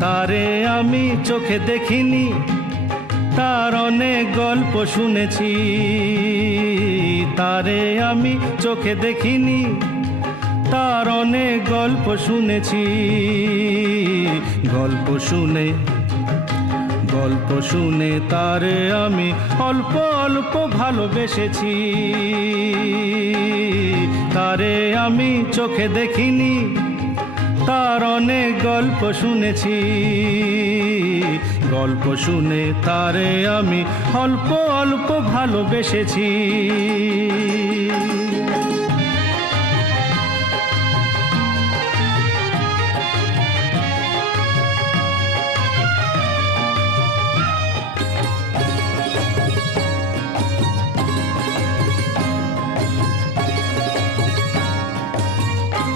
তারে আমি চোখে দেখিনি, তার অনেক গল্প শুনেছি। তারে আমি চোখে দেখিনি, তার অনেক গল্প শুনেছি। গল্প শুনে তারে আমি অল্প অল্প ভালোবেসেছি। তারে আমি চোখে দেখিনি, তার অনেক গল্প শুনেছি। গল্প শুনে তারে আমি অল্প অল্প ভালোবেসেছি।